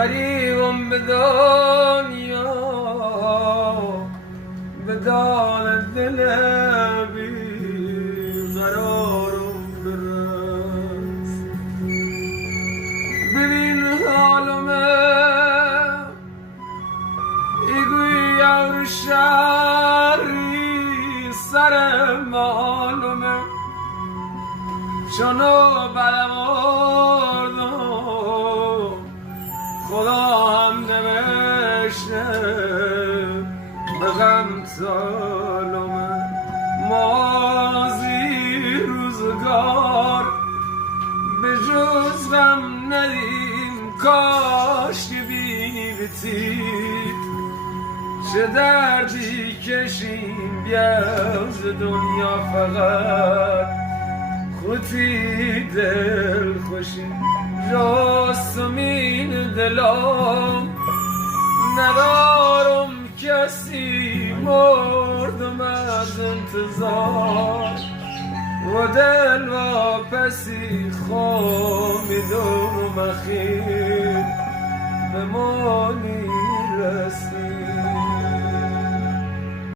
غریبم به دنیا به دار دل بیقرارم برست ببین حالمه ایگوی یور شهری سر معلومه چونو برماردم خدا هم نوشته به غم سالمه مازی روزگار به جز غم ندیم کاش که بیبتید چه دردی کشیم بیاز دنیا فقط خودی دل خوشی جاسمین دلم ندارم کسی مردم از انتظار و دل و پسی خوامیدم اخیر به مانی رسید